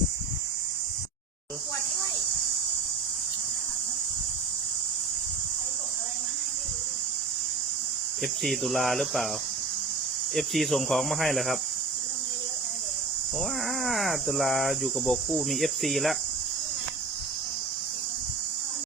เอฟซีตุลาหรือเปล่า เอฟซีส่งของมาให้แล้วครับว้าตุลาอยู่กับบกคู่มีเอฟซีแล้ว